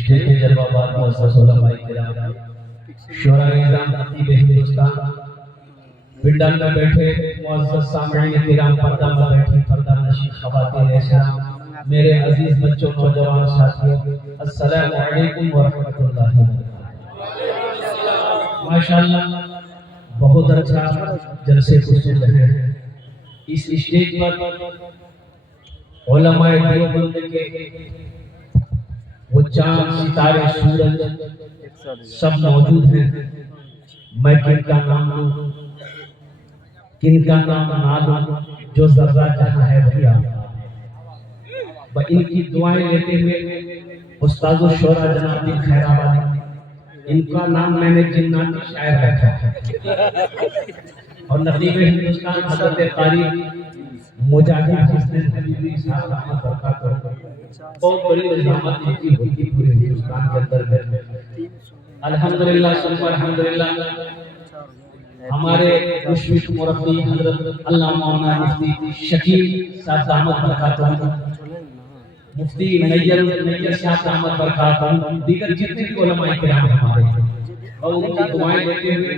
Stage पे जलवाबाद मुअस्सस उलमाए किराम शुराए निज़ाम खतीब हिंदुस्तान पिंडल में बैठे मुअज़्ज़ज़ सामईन किराम पर्दा में बैठी पर्दा नशीं ख़वातीन इस्लाम मेरे अजीज बच्चों नौजवान साथियों अस्सलामु अलैकुम व रहमतुल्लाहि व बरकातहू। माशाअल्लाह बहुत अच्छा जलसे को सुन रहे हैं। इस स्टेज पर उलमाए देवबंद के वो चांद सितारे सूरज सब मौजूद हैं। मैं किनका नाम लूं किनका नाम ना लूं, जो जर्रा जहां है वही आप। इनकी दुआएं लेते हुए उस्ताद शोरा जनाब खैराबादी, इनका नाम मैंने जिन्नाती शायर रखा है और नकीब हिंदुस्तान हज़रत कारी मुजाहिद हुस्न हबीबी साहब रहमत बरकातहू बहुत बड़ी रहमत इनकी होती पूरे हिंदुस्तान के अंदर में। अल्हम्दुलिल्लाह सुबह अल्हम्दुलिल्लाह हमारे मुशफिक मुरब्बी हजरत अल्लामा मौलाना मुफ्ती शकील साहब रहमत बरकातहू, मुफ्ती नैयर साहब रहमत बरकातहू, दीगर जितने भी उलमाए किराम हमारे और उनकी दुआएं लेते हुए।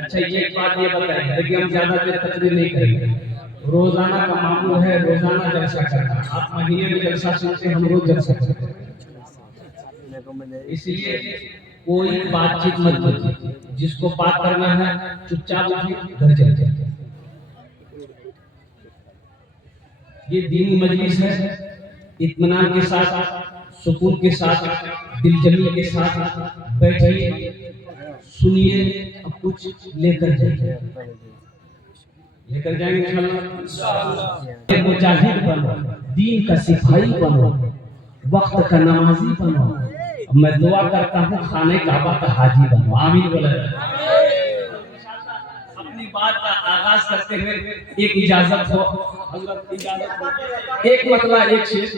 अच्छा ये बात ये बताएं, देखिए हम ज्यादा देर तकरीर नहीं करेंगे, रोजाना का मामूल है रोजाना जलसा करना। आप महीने में जलसा सुनते हैं, हम रोज जलसा करते हैं, इसलिए कोई बातचीत मत कीजिए। जिसको बात करना है चुपचाप उठिए घर चले जाइए। ये दीनी मजलिस है, इत्मीनान के साथ सुकून के साथ दिलजमी के साथ बैठिए, सुनिए, अब कुछ लेकर जाइए, लेकर जाएंगे इंशाअल्लाह। मुजाहिद बनो, दीन का सिपाही बनो, वक्त का नमाजी बनो। मैं दुआ करता हूँ खाने काबा का हाजी बनो। आमीन बोला। अपनी बात का आगाज करते हुए एक इजाजत हो, एक मतला एक शेर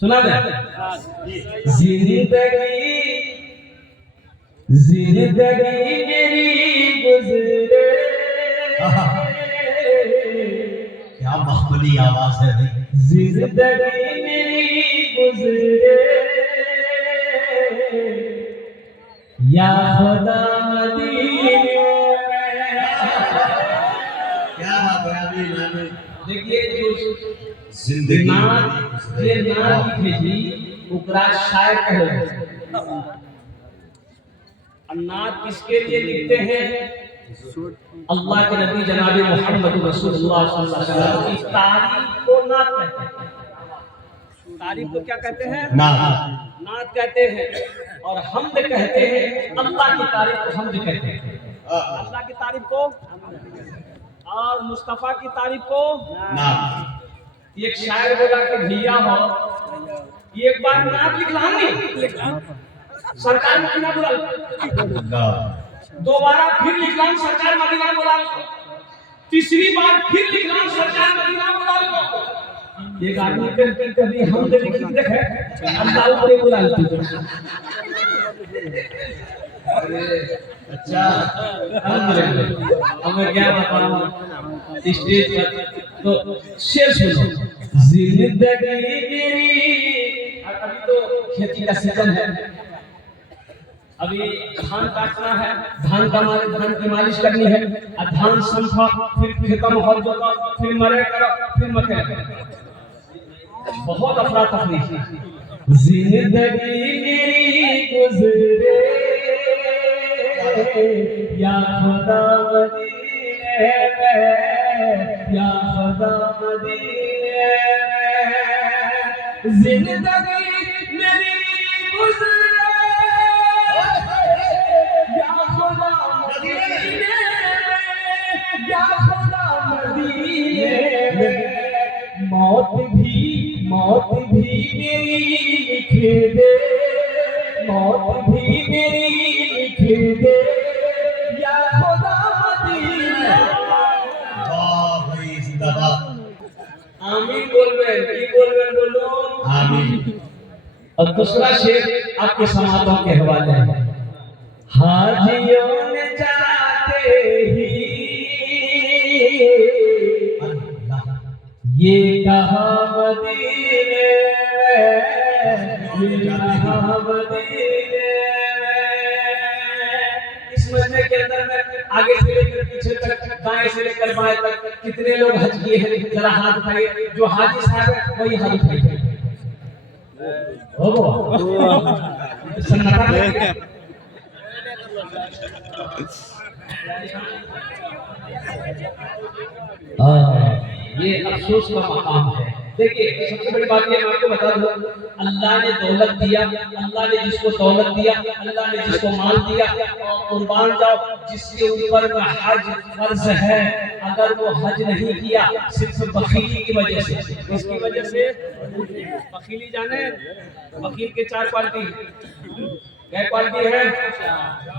सुना दे। जिंदगी मेरी गुजरे, क्या महफली आवाज है। जिंदगी मेरी गुजरे या खुदा मदीने में। क्या बात है। अभी देखिए जो जिंदगी ये नाम लिखे उकरा शायर कहे। नात किसके लिए लिखते हैं? अल्लाह के नबी जनाब मोहम्मद रसूलुल्लाह सल्लल्लाहु अलैहि वसल्लम की तारीफ को नात कहते हैं। तारीफ को क्या कहते हैं? नात कहते हैं। और हमद कहते हैं, अल्लाह की तारीफ को हमद कहते हैं। अल्लाह की तारीफ को और मुस्तफा की तारीफ को नात। एक शायर बोला कि भैया हो एक बार नात लिखला नहीं सरकार मदीना बुला, दोबारा फिर लिखलाम सरकार मदीना बुला, तीसरी बार फिर लिखलाम सरकार मदीना बुला। एक आदमी कभी हम तो लिखी देखे अल्लाह ऊपर बुलाती है। अच्छा हमें क्या बताऊं, स्टेज पर, तो शेर सुनो। जिंदगी मेरी, अभी तो खेती का सीजन है, अभी धान काटना है, धान की मालिश करनी है, और धान संभा फिर खत्म हो जाएगा, फिर मरे करो, फिर मके करो, बहुत अफरा तफरी। जिंदगी मेरी गुजरे या खुदा मदीने में, या खुदा मदीने में, जिंदगी मेरी गुजरे या खुदा मदीने में, या खुदा मदीने में, मौत भी मेरी लिख दे, मौत भी मेरी लिख दे, या खुदा मदीने। वाह भाई जिंदाबाद। आमीन बोलबे, की बोलबे बोलो आमीन। और दूसरा शेर आपके समातों के हवाले है। हाजियों ने जाते ही ये कहा मदीने में, ये कहा मदीने में। इस महीने के अंदर में आगे से लेकर पीछे तक, दाएं से लेकर बाएं तक कितने लोग हज किए हैं, जरा हाथ उठाइए। जो हाजी साहब है वही हाथ उठाइए। सन्नाटा है। ये अफसोस का मकाम है। देखिए सबसे बड़ी बात ये मैं आपको बता दूं, अल्लाह ने दौलत दिया, अल्लाह ने जिसको दौलत दिया, अल्लाह ने जिसको माल दिया, और कुर्बान जाओ जिसके ऊपर में हज फर्ज है, अगर वो हज नहीं किया सिर्फ बखीली की वजह से, इसकी वजह से बखीली जाने, बखील के 4 क्वालिटी, क्या क्वालिटी है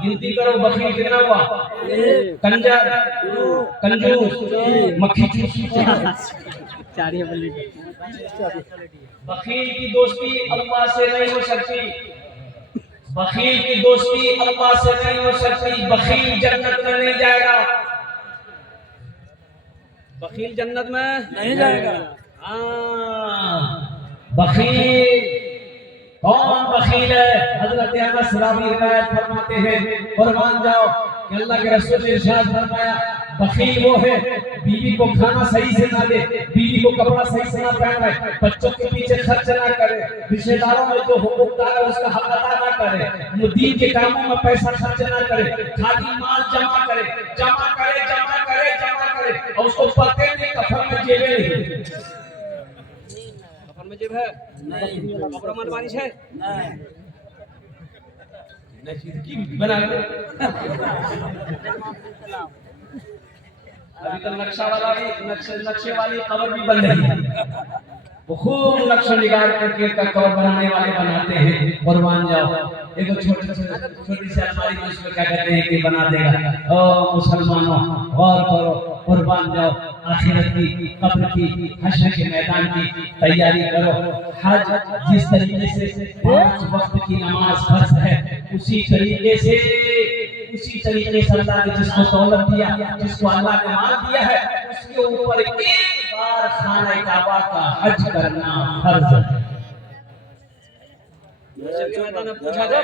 गिनती करो। बखील कितना हुआ? कंजर, कंजूस, मक्खी चूस। बखील की दोस्ती अल्लाह से नहीं हो सकती, बखील की दोस्ती अल्लाह से नहीं हो सकती। बखील जन्नत में नहीं जाएगा, बखील जन्नत में नहीं जाएगा। बखील कौन बखील है? हजरत अनस रावी रिवायत फरमाते हैं, कुर्बान जाओ कि अल्लाह के रसूल ने इरशाद फरमाया, बखील वो है बीवी को खाना सही से ना दे, बीवी को कपड़ा सही से ना पहनाए, बच्चों के पीछे खर्च ना करे, रिश्तेदारों में जो हुकूकदार है उसका हक अदा ना करे, दीन के कामों में पैसा खर्च ना करे, खाली माल जमा करे, जमा करे, जमा करे, जमा करे, और उसको पते नहीं कफन में जेबे नहीं, कफन में जेब है कपड़ा मन बारिश है बना अभी तो नक्शा वाला भी नक्शे वाली कवर भी बन रही है, वो खूब नक्शा निगार करके का कवर बनाने वाले बनाते हैं। कुर्बान जाओ एक छोटी सी अलमारी में उसमें क्या कहते हैं कि बना देगा। ओ मुसलमानों गौर करो, कुर्बान जाओ आखिरत की, कब्र की, हश्र के मैदान की तैयारी करो। हज जिस तरीके से 5 वक्त की नमाज फर्ज है, उसी तरीके से अल्लाह ने जिसको दौलत दिया, जिसको अल्लाह ने माल दिया है, उसके ऊपर एक बार खाना काबा का हज करना फर्ज है। मैदान में पूछा जाए,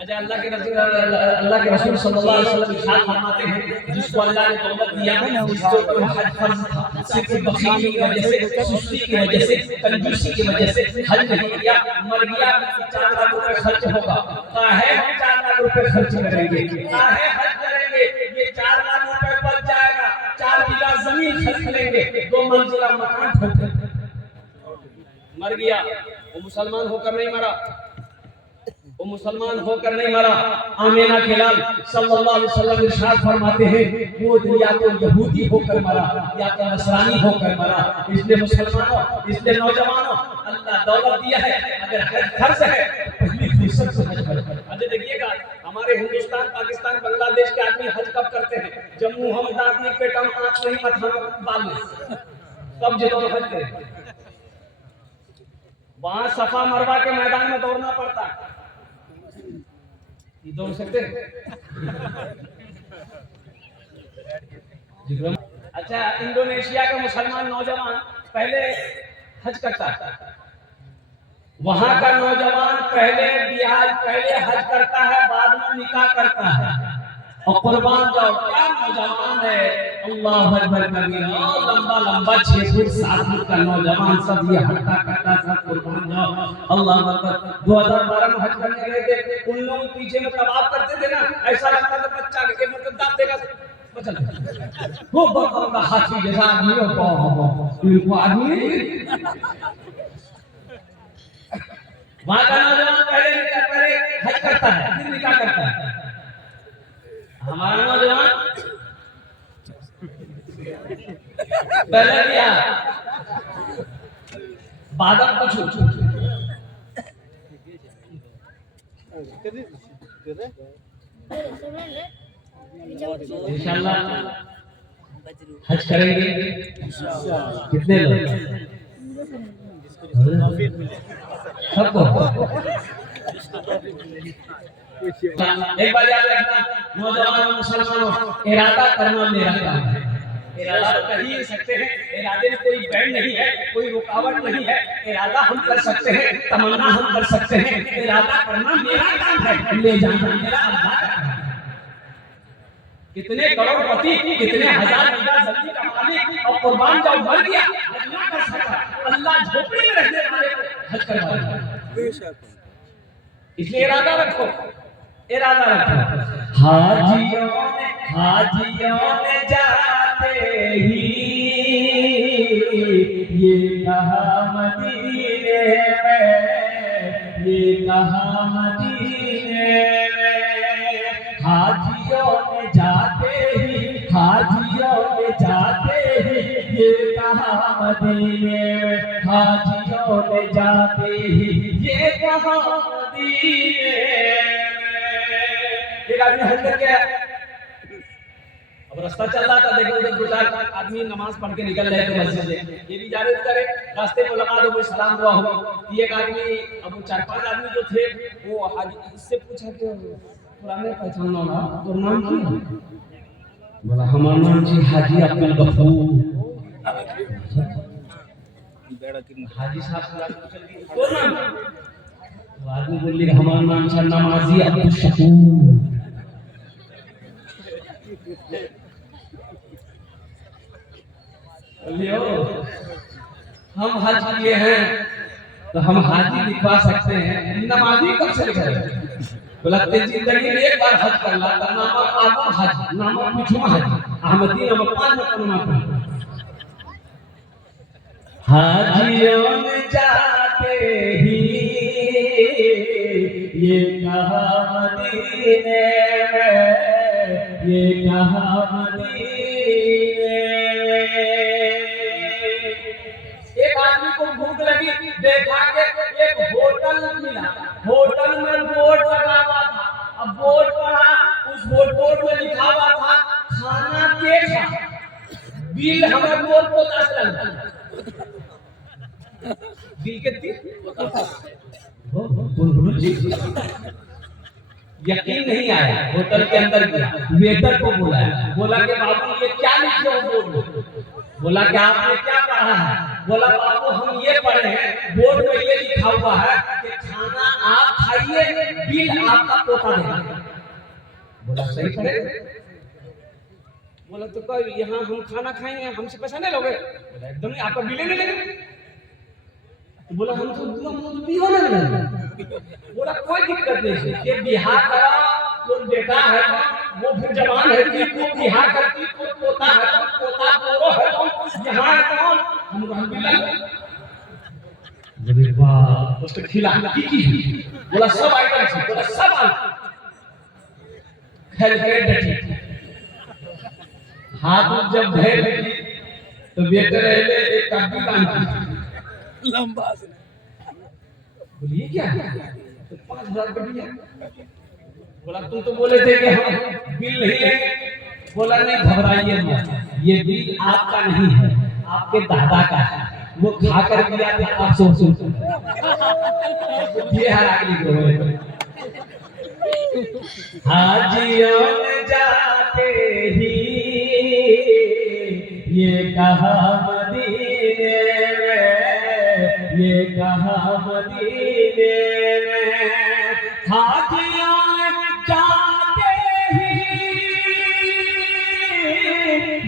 अच्छा अल्लाह के रसूल सल्लल्लाहु अलैहि वसल्लम इरशाद फरमाते हैं, जिसको अल्लाह ने दौलत दिया, जिसको ऊपर हज फर्ज था, सिर्फ बखीली की वजह से, सुस्ती की वजह से, कंजूसी की वजह से हज नहीं किया, मर गया, 4 लाख रुपए खर्च होगा। काहे हम 4 लाख रुपए खर्च करेंगे, काहे हज करेंगे? ये 4 लाख रुपए बच जाएगा, 4 बीघा जमीन खरीद लेंगे, 2 मंजिला मकान खरीद लेंगे। मर गया, वो मुसलमान होकर नहीं मरा, वो मुसलमान होकर नहीं मरा। आमीना के लाल सल्लल्लाहु अलैहि वसल्लम इरशाद फरमाते हैं, वो या तो यहूदी होकर मरा या तो नसरानी होकर मरा। इसलिए मुसलमानों, इसलिए नौजवानों, अल्लाह दौलत दिया है, अगर हज फर्ज है पहली फीसद से हज करो। अच्छा देखिएगा, हमारे हिंदुस्तान, पाकिस्तान, बांग्लादेश के आदमी हज कब करते हैं? जब मुंह हम दांत नहीं, पेट हम आंख नहीं, मथा बाल नहीं, तब जो हज करें। वहां सफा मरवा के मैदान में दौड़ना पड़ता है, दौड़ सकते हैं? अच्छा, इंडोनेशिया का मुसलमान नौजवान पहले हज करता है, वहां का नौजवान पहले हज करता है, बाद में निकाह करता है और कुर्बान जाओ क्या नौजवान है। अल्लाह अकबर कबीरा, लंबा लंबा 6 फुट 7 फुट का नौजवान सब ये हट्टा कट्टा सब कुर्बान जाओ। अल्लाह अकबर। 2012 में हज करने गए थे, उन लोग पीछे में तवाफ करते थे ना, ऐसा लगता था बच्चा के मतलब दांत देगा बचल वो बड़ा हाथी जैसा आदमी हो इनको आदमी वहां का नौजवान पहले हज करता है फिर निकाह करता है। हमारा नौजवान पहले किया बादल कुछ इंशाल्लाह हज करेंगे। कितने लोग? सबको एक बार याद रखना, नौजवान मुसलमानों, इरादा करना मेरा काम है। इरादा तो कर ही सकते हैं, इरादे में कोई बैंड नहीं है, कोई रुकावट नहीं है। इरादा हम कर सकते हैं, तमन्ना हम कर सकते हैं, इरादा करना मेरा काम है, ले जाना मेरा अल्लाह का काम है। कितने करोड़पति, कितने हजार बीघा जमीन का मालिक और कुर्बान जाओ मर गया, अल्लाह कर सकता, अल्लाह झोपड़ी में रहने वाले को हज करवाएगा। इसलिए इरादा रखो, इरादा रखो। हाजियों ने जाते ही ये कहा मदीने में, ये कहा मदीने में। हाजियों ने जाते ही ये कहा मदीने में, हाजियों ने जाते ही ये कहा मदीने में। एक आदमी हज करके अब रास्ता चल रहा था, देखो उधर 2-4 आदमी नमाज पढ़ के निकल रहे थे मस्जिद से, ये भी जा रहे थे, रास्ते में मुलाकात हो गई, सलाम दुआ हुआ। एक आदमी, अब 4-5 आदमी जो थे वो हाजी इससे पूछा कि पुराने पहचानना ना तो नाम क्या? बोला हमारा नाम जी हाजी अब्दुल गफूर। हाजी साहब तो नाम तो आदमी बोली हमारा नाम था नमाजी अब्दुल शकूर। हम हज किए हैं तो हम हाजी लिखवा सकते हैं, नमाजी कब से लिखेंगे? बोला जिंदगी में एक बार हज कर ला, नाम आगम हज, नाम पिछुआ हज, अहमदी नाम 5 में करना पड़ता। हाजियों ने जाते ही ये कहा मदीने में, ये कहा मदीने में। एक आदमी को भूख लगी, देखा कि एक होटल मिला, होटल में बोर्ड लगा हुआ था। अब बोर्ड पढ़ा, उस बोर्ड में लिखा हुआ था खाना कैसा, बिल हमें बोर्ड को 10 लगता, बिल कितनी यकीन नहीं आया। होटल के अंदर गया, वेटर को बोला कि बाबू ये क्या लिखे हो बोर्ड में? बोला कि आपने क्या पढ़ा है? बोला बाबू हम ये पढ़े हैं, बोर्ड में ये लिखा हुआ है कि खाना आप खाइए, बिल आपका पोता देगा। बोला सही पढ़े? बोला तो कोई यहाँ हम खाना खाएंगे, हमसे पैसा नहीं लोगे? बोला एकदम नहीं, आपका बिल नहीं लगेगा। बोला हम तो भी होने लगे। बोला कोई दिक्कत नहीं, ये बिहार का तो बेटा है वो फिर जवान है कि वो बिहार करती तो पोता है तो पोता बोरो है तो यहाँ है तो हम बिल्ला जब वाह उसको खिला की बोला सब आइटम से, बोला सब आइटम खेल बैठी हाथ जब धरे तो बेटे रहे एक कब्बी कान की लंबा से बोलिए क्या तो 5000 का दिया। बोला तुम तो बोले थे कि हम बिल नहीं लेंगे। बोला नहीं घबराइए मत, ये बिल आपका नहीं है, आपके दादा का है, वो खा कर दिया था आप सोचो ये हर आदमी को है। हाजियों में जाते ही ये कहा मदीने में, ये कहा मदीने में, हाजियां जाते ही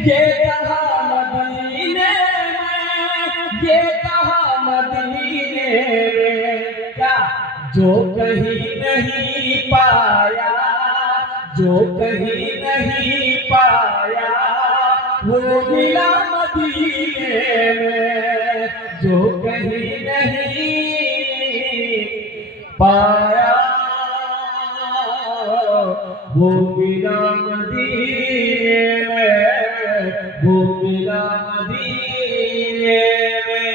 ये कहा मदीने में, ये कहा मदीने में, क्या जो कहीं नहीं पाया, जो कहीं नहीं पाया वो मिला मदीने में, जो कहीं नहीं पाया वो मिला मदीने में, वो मिला मदीने में।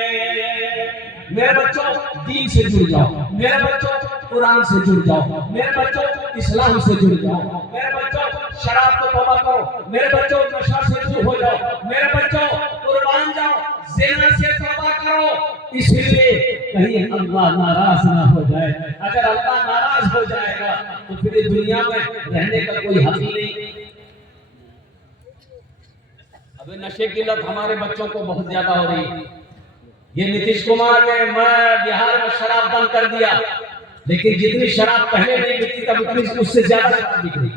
मेरे बच्चों दीन से जुड़ जाओ, मेरे बच्चों कुरान से जुड़ जाओ, मेरे बच्चों इस्लाम से जुड़ जाओ, मेरे बच्चों शराब को तौबा करो, मेरे बच्चों नशा से दूर हो जाओ, मेरे बच्चों कुर्बान जाओ, ज़िना से तौबा करो। इसलिए कहीं अल्लाह नाराज ना हो जाए। अगर अल्लाह नाराज हो जाएगा तो फिर इस दुनिया में रहने का कोई हक ही नहीं। अभी नशे की लत हमारे बच्चों को बहुत ज्यादा हो रही है। ये नीतीश कुमार ने मैं बिहार में शराब बंद कर दिया, लेकिन जितनी शराब पहले नहीं बिकती तब उतनी उससे ज्यादा शराब बिक रही।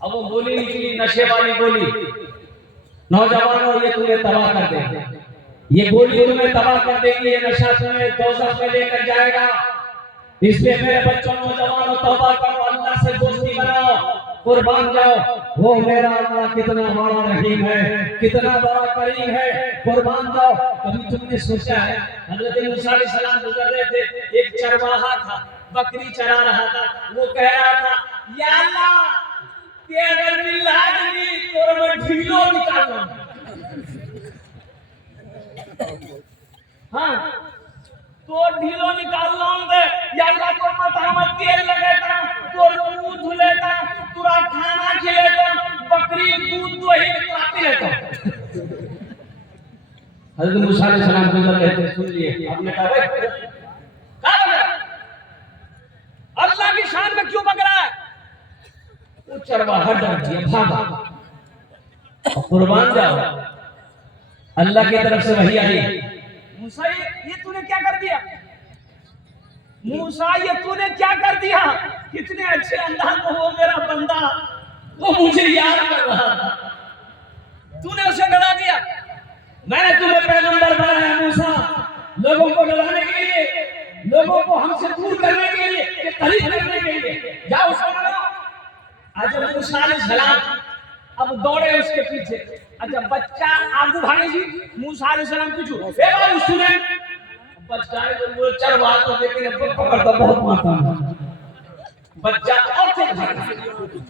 अब वो बोली निकली, नशे वाली बोली, नौजवानों ये तुम्हें तबाह कर देंगे, ये गोली तुम्हें तबाह कर देगी, ये नशा तुम्हें दोज़ख में लेकर जाएगा। इसलिए मेरे बच्चों नौजवानों तौबा करो, अल्लाह से दोस्ती बनाओ, कुर्बान जाओ। वो मेरा अल्लाह कितना बड़ा रहीम है, कितना बड़ा करीम है, कुर्बान जाओ। कभी तुमने सोचा है हज़रत मूसा अलैहिस्सलाम गुजर रहे थे, एक चरवाहा था, बकरी चरा रहा था, वो कह रहा था या अल्लाह कि अगर मिला दी तो मैं ढीलो निकालूं। हाँ तो ढीलो निकाल लाऊंगे या अल्लाह को मत तेल लगाता तो मुंह धुलेता, तुरा खाना खिलेता, बकरी दूध दही पिलाती रहता। हज़रत मूसा अलैहिस्सलाम गुजर रहे थे, सुन लिए आपने कहा भाई अल्लाह की शान में क्यों बक रहा है? वो चरवाहा डर गया, भागा। कुर्बान जाओ, अल्लाह की तरफ से वही आई, मूसा ये तूने क्या कर दिया? मूसा ये तूने क्या कर दिया? कितने अच्छे अंदाज में वो मेरा बंदा वो मुझे याद कर रहा था, तूने उसे डरा दिया। मैंने तुम्हें पैगंबर बनाया मूसा, लोगों को डराने के लिए, लोगों को हमसे दूर करने के लिए, करीब करने के लिए। जाओ उसको मारो। आज मूसा अलैहिस्सलाम अब दौड़े उसके पीछे। अच्छा बच्चा आगू भागे जी, मूसा अलैहिस्सलाम पूछो ए बाबू सुने, बच्चा वो चरवाहा तो लेकिन पकड़ता बहुत मारता, बच्चा और तेज भागा।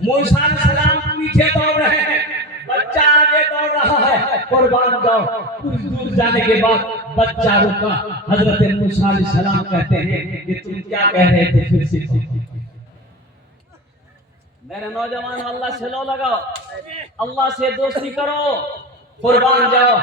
मूसा अलैहिस्सलाम पीछे दौड़ रहे हैं, बच्चा आगे दौड़ रहा है। कुर्बान जाओ, कुछ दूर जाने के बाद बच्चा रुका। हजरत मूसा अलैहिस्सलाम कहते हैं कि तुम क्या कह रहे थे, फिर से मेरे नौजवान अल्लाह से लो लगाओ, अल्लाह से दोस्ती करो, कुर्बान जाओ।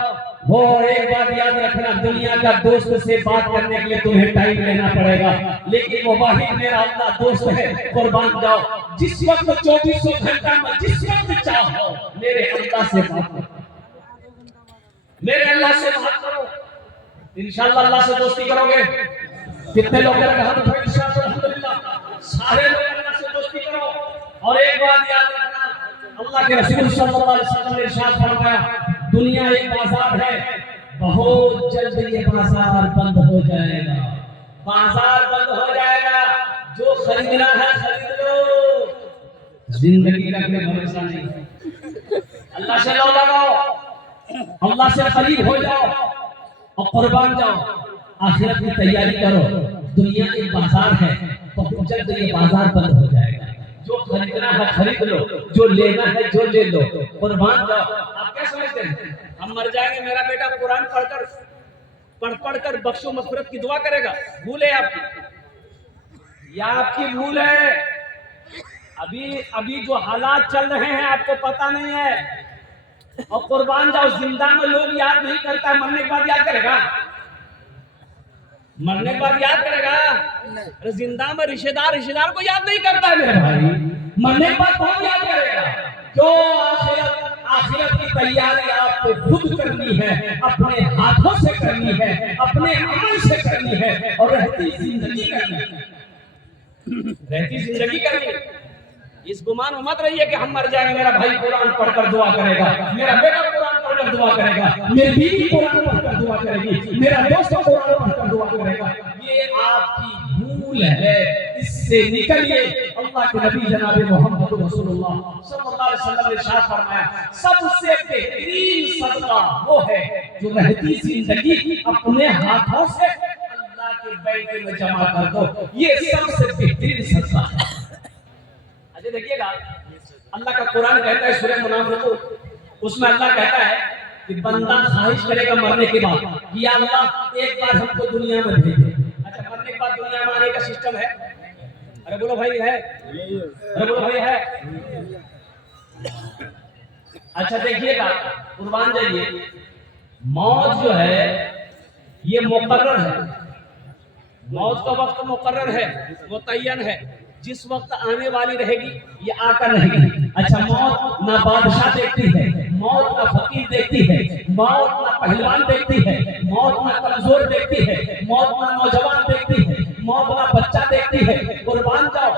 वो एक बात याद रखना, दुनिया का दोस्त से बात करने के लिए तुम्हें टाइम लेना पड़ेगा, लेकिन वो वाहिद मेरा अल्लाह दोस्त है। कुर्बान जाओ, जिस वक्त 2400 घंटा में जिस वक्त चाहो मेरे अल्लाह से बात करो, मेरे अल्लाह से बात करो, इंशाअल्लाह अल्लाह से दोस्ती करोगे। कितने लोग सारे लोग अल्लाह से दोस्ती करो। और एक बात याद रखना, अल्लाह के रसूल सल्लल्लाहु अलैहि वसल्लम ने इरशाद फरमाया, दुनिया एक बाजार है, बहुत जल्द ये बाजार बंद हो जाएगा, बाजार बंद हो जाएगा, जो खरीदना है खरीद लो, जिंदगी का कोई भरोसा नहीं। अल्लाह से लो लगाओ, अल्लाह से करीब हो जाओ और कुर्बान जाओ, आखिरत की तैयारी करो। दुनिया एक बाजार है, बहुत जल्द ये बाजार बंद हो जाएगा, जो खरीदना है खरीद लो, जो लेना है जो ले लो, कुर्बान जाओ। आप क्या समझते हैं हम मर जाएंगे, मेरा बेटा कुरान पढ़ कर बख्शो मग़फ़िरत की दुआ करेगा? भूल है आपकी, या आपकी भूल है? अभी जो हालात चल रहे हैं आपको पता नहीं है। और कुर्बान जाओ, जिंदा में लोग याद नहीं करता, मरने के बाद याद करेगा? मरने के बाद याद करेगा? जिंदा में रिश्तेदार को याद नहीं करता है मेरे भाई, मरने के बाद कौन याद करेगा? जो आखिरत की तैयारी आपको खुद करनी है, अपने हाथों से करनी है, अपने अमल से करनी है और रहती जिंदगी करनी है। रहती जिंदगी करनी है। इस गुमान में मत रहिए कि हम मर जाएंगे, मेरा भाई कुरान पढ़कर दुआ करेगा, मेरा बेटा कुरान पढ़कर दुआ करेगा, मेरी बीवी कुरान पढ़कर दुआ करेगी, मेरा दोस्त कुरान पढ़कर दुआ करेगा। ये आपकी भूल है, इससे निकलिए। अल्लाह के नबी जनाब मोहम्मद रसूलुल्लाह सल्लल्लाहु अलैहि वसल्लम ने इरशाद फरमाया, सबसे बेहतरीन सदका वो है जो रहती जिंदगी अपने हाथों से अल्लाह के बैंक में जमा कर दो। ये सबसे बेहतरीन सदका है। अच्छा देखिएगा, अल्लाह का कुरान कहता है सूरह मुनाफिकून, उसमें अल्लाह कहता है कि बंदा ख्वाहिश करेगा मरने के बाद कि या अल्लाह एक बार हमको दुनिया में भेज दे। अच्छा, मरने के बाद दुनिया में आने का सिस्टम है? अरे बोलो भाई है? अरे बोलो भाई है? अच्छा देखिएगा, कुर्बान जाइए, मौत जो है ये मुकर्रर है। मौत का वक्त मुकर्रर है, मुतय्यन है। जिस वक्त आने वाली रहेगी ये आकर रहेगी। अच्छा, मौत ना बादशाह देखती है, मौत ना फकीर देखती है, मौत ना पहलवान देखती है, मौत ना कमजोर देखती है, मौत ना नौजवान देखती है, मौत ना बच्चा देखती है। कुर्बान जाओ,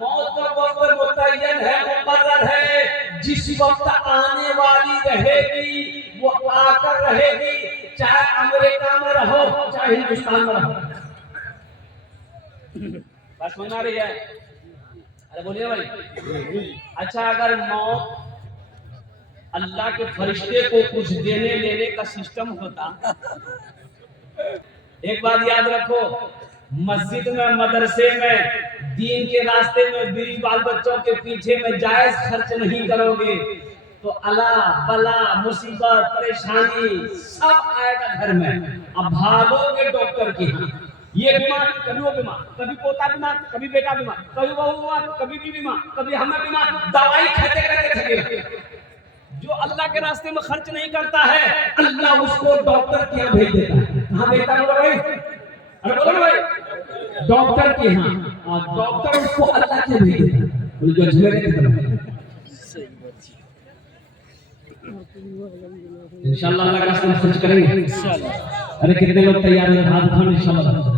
मौत का वक्त मुतय्यन है, मुकर्रर है। जिस वक्त आने वाली रहेगी वो आकर रहेगी, चाहे अमेरिका में रहो चाहे हिंदुस्तान में रहो। बस समझ आ रही है? अरे बोलिए भाई। अच्छा, अगर मौत अल्लाह के फरिश्ते को कुछ देने लेने का सिस्टम होता, एक बात याद रखो, मस्जिद में, मदरसे में, दीन के रास्ते में, बीच बाल बच्चों के पीछे में जायज खर्च नहीं करोगे तो अला बला मुसीबत परेशानी सब आएगा घर में। अब भागोगे डॉक्टर के यहाँ, ये बीमार, कभी वो बीमार, कभी पोता बीमार, कभी बेटा बीमार, कभी बहू बीमार, कभी भी बीमार, कभी हमें बीमार, दवाई खाते खाते थके। जो अल्लाह के रास्ते में खर्च नहीं करता है, अल्लाह उसको डॉक्टर के यहाँ भेज देता है। कहाँ भेजता है भाई? अरे बोलो ना भाई, डॉक्टर के यहाँ। और डॉक्टर उसको अल्लाह के भेज देता है। जो झमेले की तरफ इंशाअल्लाह अल्लाह के रास्ते में खर्च करेंगे। अरे कितने लोग तैयार हैं? हाथ उठाओ इंशाअल्लाह।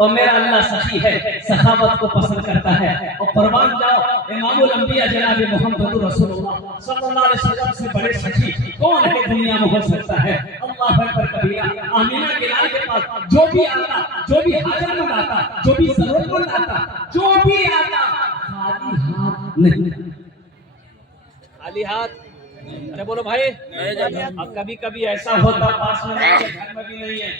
और मेरा अल्लाह सखी है, सखावत को पसंद करता है। और कुर्बान जाओ, इमामुल अंबिया जनाब मोहम्मद रसूलुल्लाह सल्लल्लाहु अलैहि वसल्लम से बड़े सखी कौन है दुनिया में हो सकता है? अल्लाह अकबर कबीरा। आमीना के लाल के पास जो भी आता, जो भी हाजतमंद आता, जो भी जरूरतमंद आता, जो भी आता, खाली हाथ नहीं, खाली हाथ। अरे बोलो भाई। अब कभी कभी ऐसा होता पास में नहीं है, घर में भी नहीं है,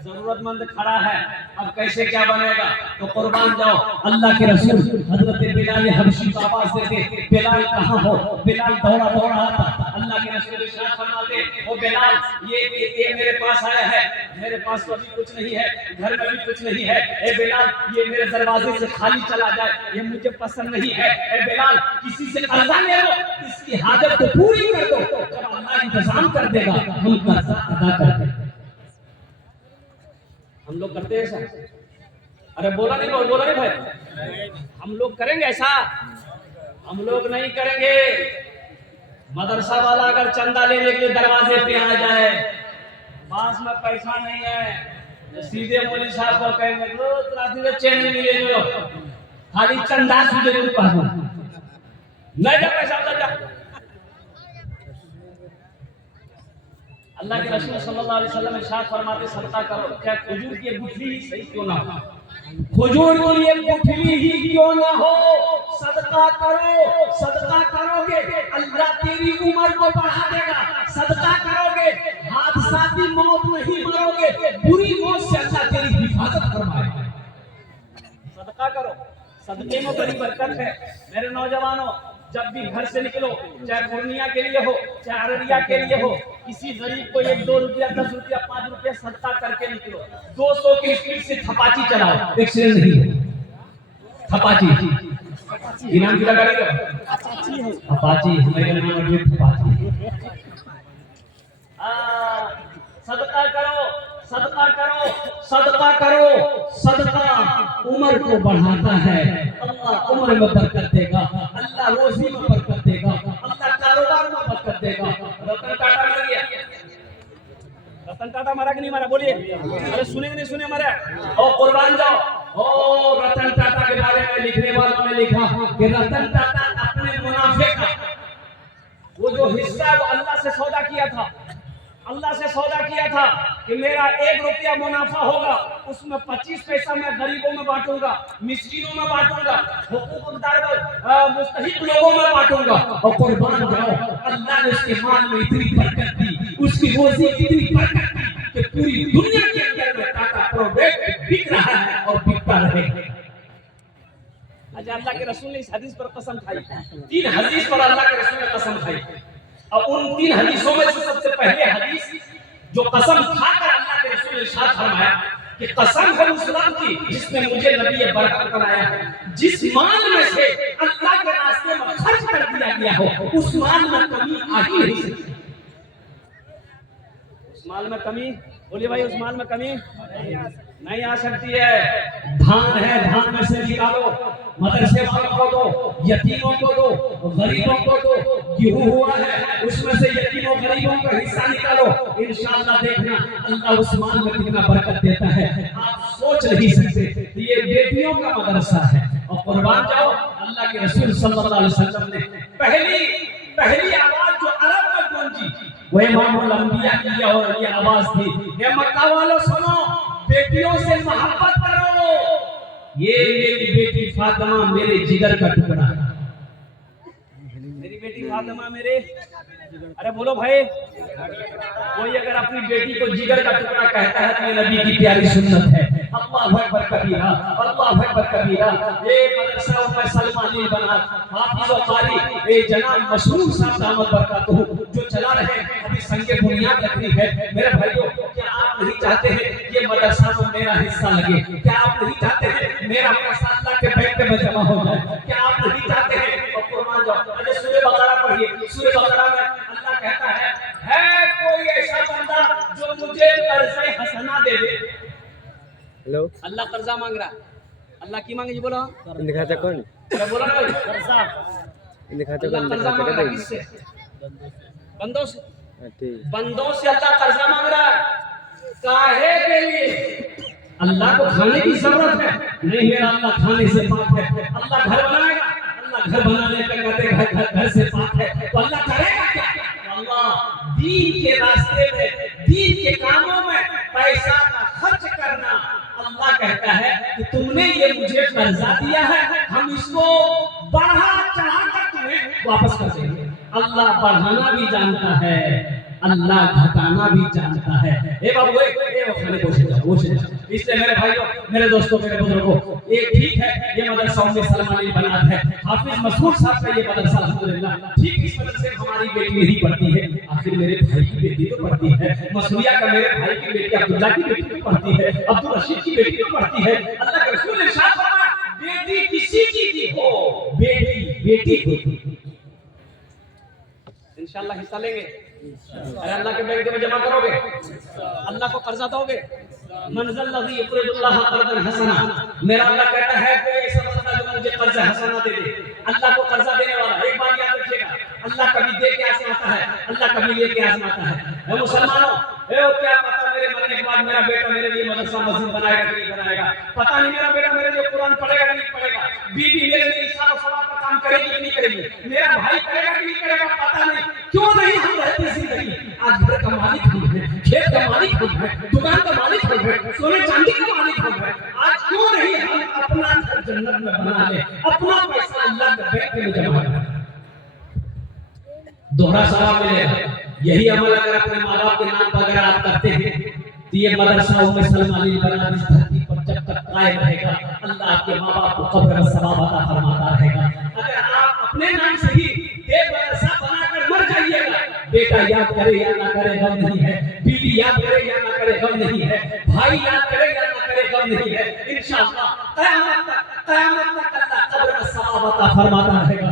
जरूरतमंद खड़ा है, अब कैसे क्या बनेगा? तो कुर्बान जाओ, अल्लाह के रसूल हजरत बिलाल हबशी को आवाज देते, बिलाल कहाँ हो? बिलाल दौड़ा दौड़ा आता। अल्लाह के रसूल इरशाद फरमाते, ओ बिलाल, ये मेरे पास आया है, मेरे पास तो अभी कुछ नहीं है, घर में भी कुछ नहीं है। ए बिलाल, ये मेरे दरवाजे से खाली चला जाए, ये मुझे पसंद नहीं है। ए बिलाल, किसी से कर्जा ले लो, इसकी हाजत को पूरी कर दो, जब अल्लाह इंतजाम कर देगा हम कर्जा अदा कर देंगे। हम लोग करते हैं ऐसा? अरे बोला नहीं भाई, हम लोग करेंगे ऐसा? हम लोग नहीं करेंगे। मदरसा वाला अगर चंदा लेने के लिए दरवाजे पे आ जाए, पास में पैसा नहीं है, तो सीधे मौलवी साहब को कहेंगे रोज रास्ते में चैन नहीं ले लो, खाली चंदा सीधे मेरे पास नहीं जा पैसा उधर जा। अल्लाह के रसूल सल्लल्लाहु अलैहि वसल्लम इरशाद फरमाते, सदका करो, क्या खजूर की गुठली ही सही क्यों ना हो, खजूर की एक गुठली ही क्यों ना हो, सदका करो। सदका करोगे अल्लाह तेरी उम्र को बढ़ा देगा। सदका करोगे हादसाती मौत नहीं मरोगे, बुरी मौत से अल्लाह तेरी हिफाजत फरमाएगा। सदका करो, सदके में बड़ी बरकत है। मेरे नौजवानों, जब भी घर से निकलो, चाहे पूर्णिया के लिए हो चाहे अररिया के लिए हो, किसी गरीब को 1-2 रुपया 10 रुपया 5 रुपया सदका करके निकलो। 200 की स्पीड से थपाची चलाओ, एक्सीडेंट नहीं हो। थपाची इनाम की गाड़ी का थपाची मेरे नाम है थपाची। सदका करो, सदका करो, सदका करो। सदका उम्र को बढ़ाता है, अल्लाह उम्र में बरकत देगा, अल्लाह रोजी में बरकत देगा, अल्लाह कारोबार में बरकत देगा। रतन टाटा मर गया, रतन टाटा मरा कि नहीं मरा? बोलिए, अरे सुने कि नहीं सुने? मरा। और कुर्बान जाओ। और रतन टाटा के बारे में लिखने वालों ने लिखा कि रतन टाटा अपने मुनाफे का वो जो हिस्सा वो अल्लाह से सौदा किया था, अल्लाह से सौदा किया था कि मेरा 1 रुपया मुनाफा होगा, उसमें 25 पैसा मैं गरीबों में बांटूंगा, मिस्कीनों में बांटूंगा, हुकूकदार मुस्तहिक लोगों में बांटूंगा। और कुर्बान जाओ, अल्लाह ने उसके माल में इतनी बरकत दी, उसकी रोजी इतनी बरकत दी कि पूरी दुनिया के अंदर में टाटा प्रोडक्ट बिक रहा है और बिकता रहेगा। अच्छा, अल्लाह के रसूल ने इस हदीस पर कसम खाई, 3 हदीस पर अल्लाह के रसूल ने कसम खाई। और उन 3 हदीसों में से सबसे पहले हदीस जो कसम खाकर अल्लाह के रसूल ने इरशाद फरमाया कि कसम है उस रब की जिसने मुझे नबी बरकत बनाया है, जिस माल में से अल्लाह के रास्ते में खर्च कर दिया गया हो उस माल में कमी आ ही नहीं सकती। उस माल में कमी, बोलिए भाई, उस माल में कमी नहीं आ सकती है। धान है, धान में से निकालो, मदरसे वालों को दो, यतीमों को दो, गरीबों को दो। गेहूं हुआ है, उसमें से यतीमों गरीबों का हिस्सा निकालो, इंशाअल्लाह देखना अल्लाह उस माल में कितना बरकत देता है, आप सोच नहीं सकते। ये बेटियों का मदरसा है। और कुर्बान जाओ, अल्लाह के रसूल सल्लल्लाहु अलैहि वसल्लम ने पहली आवाज जो अरब में गूंजी वो इमामुल अंबिया की और ये आवाज थी, ये मक्का वालों सुनो, बेटियों से मोहब्बत करो, ये मेरी बेटी फातिमा मेरे जिगर का टुकड़ा है। मेरी बेटी फातिमा मेरे, अरे बोलो भाई, कोई अगर अपनी बेटी को जिगर का टुकड़ा कहता है तो ये नबी की प्यारी सुन्नत है। अल्लाहु अकबर कबीरा, अल्लाहु अकबर कबीरा। ये मदरसा में सलमानी बना हाफिज और कारी ए जनाब मशहूर साहब दामद बरकातहू जो चला रहे हैं, अभी संगे बुनियाद रखनी है। मेरे भाइयों, क्या आप नहीं चाहते हैं ये मदरसा में मेरा हिस्सा लगे? क्या आप नहीं चाहते हैं मेरा पैसा अल्लाह के बैंक में जमा हो जाए? क्या आप नहीं चाहते हैं? और कुर्बान जाओ, अरे सूरह बकरा पढ़िए, सूरह बकरा में अल्लाह कहता है कोई ऐसा बंदा जो मुझे कर्ज़े हसना दे दे। हेलो, अल्लाह कर्जा मांग रहा है, अल्लाह की मांगे जी? बोलो, दिखाता कौन? क्या बोला ना? कर्जा, दिखाता अल्लाह कौन? कर्जा मांग दिखाता रहा है कौन? किससे? बंदों से। ठीक, बंदों से अल्लाह कर्जा मांग रहा है, काहे के लिए? अल्लाह को खाने की जरूरत है? नहीं, मेरा अल्लाह खाने से पाक है। अल्लाह घर बनाएगा, अल्लाह घर बनाने का कहते घर से पाक है, तो अल्लाह करेगा क्या? अल्लाह दीन के रास्ते में, दीन के कामों में पैसा का खर्च करना, अल्लाह कहता है कि तुमने ये मुझे कर्जा दिया है, हम इसको बढ़ा चढ़ा कर तुम्हें वापस कर देंगे। अल्लाह बढ़ाना भी जानता है, अल्लाह घटाना भी जानता है। ए बाबू, खाने वो इसलिए मेरे भाइयों, मेरे दोस्तों, मेरे बुजुर्गों, एक ठीक है ये मदरसा में सलमानी बनात है, हाफिज मशहूर साहब का ये मदरसा अल्हम्दुलिल्लाह, ठीक इस मदरसे में हमारी बेटी नहीं पढ़ती है, आखिर मेरे भाई की बेटी तो पढ़ती है, मसूरिया का मेरे भाई की बेटी अब्दुल्ला की बेटी तो पढ़ती है, अब्दुल रशीद की बेटी तो पढ़ती है। अल्लाह के रसूल ने इरशाद फरमाया, बेटी किसी की भी हो, बेटी बेटी की। इंशाअल्लाह हिस्सा लेंगे, अरे अल्लाह के बैंक में जमा करोगे, अल्लाह को कर्जा दोगे। मनज़ल लज़ी युक़रिदुल्लाह क़र्ज़न हसना, मेरा अल्लाह कहता है कोई ऐसा बंदा जो मुझे कर्जा हसना दे दे, अल्लाह को कर्जा देने वाला। एक बात याद रखिएगा, अल्लाह कभी दे के आजमाता है, अल्लाह कभी ले के आजमाता है। मुसलमानों, क्या पता मेरे मरने के बाद मेरा बेटा मेरे लिए मदरसा मस्जिद बनाएगा कि नहीं बनाएगा, पता नहीं मेरा बेटा मेरे लिए कुरान पढ़ेगा कि नहीं पढ़ेगा, बीवी मेरे लिए इशारा सवाब का काम करेगी कि नहीं करेगी, मेरा भाई करेगा कि नहीं करेगा, पता नहीं। क्यों नहीं हम रहते जिंदगी? आज घर का मालिक हम हैं, खेत का मालिक हम हैं, दुकान का मालिक हम हैं, सोने चांदी का मालिक हम हैं। आज क्यों नहीं हम अपना घर जन्नत में बना ले, अपना पैसा अल्लाह के बैंक में जमा करें, दोहरा सवाब मिलेगा। यही अमल अगर अपने माँ बाप के नाम पर अगर आप करते हैं तो ये मदरसा उम्मे सलमानी बना इस धरती पर जब तक कायम रहेगा, अल्लाह आपके माँ बाप को कब्र में सवाब अता फरमाता रहेगा। अगर आप अपने नाम से ही ये मदरसा बनाकर मर जाइएगा, बेटा याद करे या ना करे गम नहीं है, बीवी याद करे या ना करे गम नहीं है, भाई याद करे या ना करे गम नहीं है। इंशाअल्लाह क़यामत तक अल्लाह कब्र में सवाब अता फरमाता रहेगा।